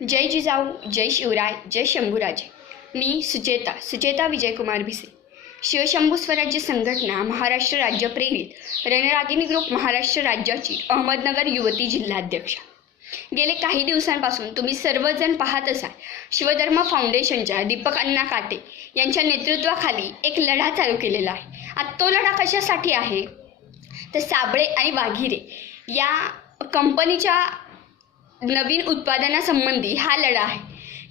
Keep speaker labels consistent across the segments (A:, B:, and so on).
A: जय जिजाऊ जय शिवराय जय शंभूराजे. मी सुचेता सुचेता विजयकुमार भिसे. शिवशंभू स्वराज्य संघटना महाराष्ट्र राज्य प्रेरित. रणरागिनी ग्रुप महाराष्ट्र राज्याची अहमदनगर युवती जिल्हाध्यक्ष. गेले काही दिवसांपासून तुम्ही सर्वजण पाहत असाल शिवधर्म फाउंडेशनच्या दीपक अण्णा काटे यांच्या नेतृत्वाखाली एक लढा चालू केलेला आहे. आता तो लढा कशासाठी आहे? तर साबळे आणि वाघिरे या कंपनीच्या नवीन उत्पादनासंबंधी हा लढा आहे.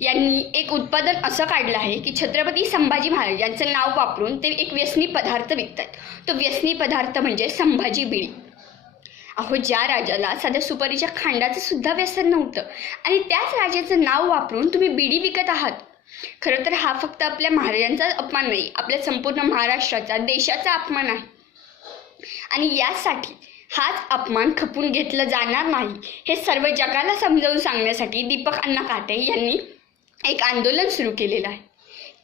A: यांनी एक उत्पादन असं काढलं आहे की छत्रपती संभाजी महाराज यांचं नाव वापरून ते एक व्यसनी पदार्थ विकतात. तो व्यसनी पदार्थ म्हणजे संभाजी बिळी. अहो ज्या राजाला साध्या सुपारीच्या खांडाचं सुद्धा व्यसन नव्हतं आणि त्याच राजाचं नाव वापरून तुम्ही बिडी विकत आहात. खरं तर हा फक्त आपल्या महाराजांचा अपमान नाही आपल्या संपूर्ण महाराष्ट्राचा देशाचा अपमान आहे. आणि यासाठी हाच अपमान खपून घेतलं जाणार नाही. हे सर्व जगाला समजावून सांगण्यासाठी दीपक अण्णा काटे यांनी एक आंदोलन सुरू केलेलं आहे.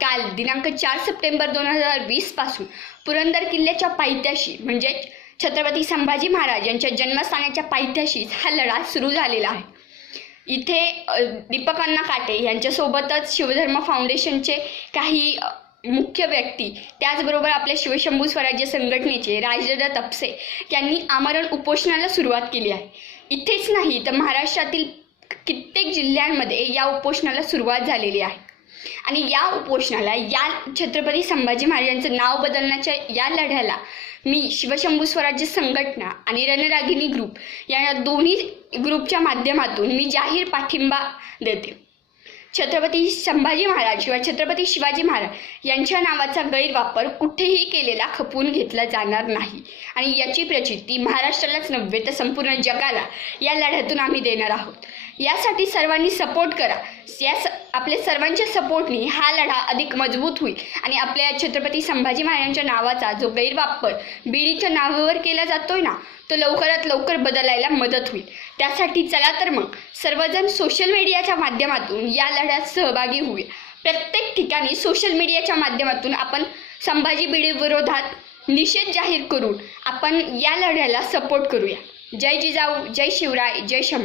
A: काल दिनांक चार सप्टेंबर दोन हजार वीसपासून पुरंदर किल्ल्याच्या पायथ्याशी म्हणजे छत्रपती संभाजी महाराज यांच्या जन्मस्थानाच्या पायथ्याशीच हा लढा सुरू झालेला आहे. इथे दीपक अण्णा काटे यांच्यासोबतच शिवधर्म फाउंडेशनचे काही मुख्य व्यक्ती. त्याचबरोबर आपल्या शिवशंभू स्वराज्य संघटनेचे राजदादा तपसे यांनी आमरण उपोषणाला सुरुवात केली आहे. इथेच नाही तर महाराष्ट्रातील कित्येक जिल्ह्यांमध्ये या उपोषणाला सुरुवात झालेली आहे. आणि या उपोषणाला या छत्रपती संभाजी महाराजांचं नाव बदलण्याच्या या लढ्याला मी शिवशंभू स्वराज्य संघटना आणि रणरागिनी ग्रुप या दोन्ही ग्रुपच्या माध्यमातून मी जाहीर पाठिंबा देते. छत्रपती संभाजी महाराज किंवा छत्रपती शिवाजी महाराज यांच्या नावाचा गैरवापर कुठेही केलेला खपवून घेतला जाणार नाही. आणि याची प्रचिती महाराष्ट्रालाच नव्हे तर संपूर्ण जगाला या लढ्यातून आम्ही देणार आहोत. यासाठी सर्वांनी सपोर्ट करा. या स आपल्या सर्वांच्या सपोर्टनी हा लढा अधिक मजबूत होईल. आणि आपल्या छत्रपती संभाजी महाराजांच्या नावाचा जो गैरवापर बीडीच्या नावावर केला जातोय ना तो लवकरात लवकर बदलायला मदत होईल. त्यासाठी चला तर मग सर्वजण सोशल मीडियाच्या माध्यमातून या लढ्यात सहभागी होईल प्रत्येक ठिकाणी सोशल मीडियाच्या माध्यमातून आपण संभाजी बिडी विरोधात निषेध जाहीर करून आपण या लढ्याला सपोर्ट करूया. जय जिजाऊ जय शिवराय जय शंभू.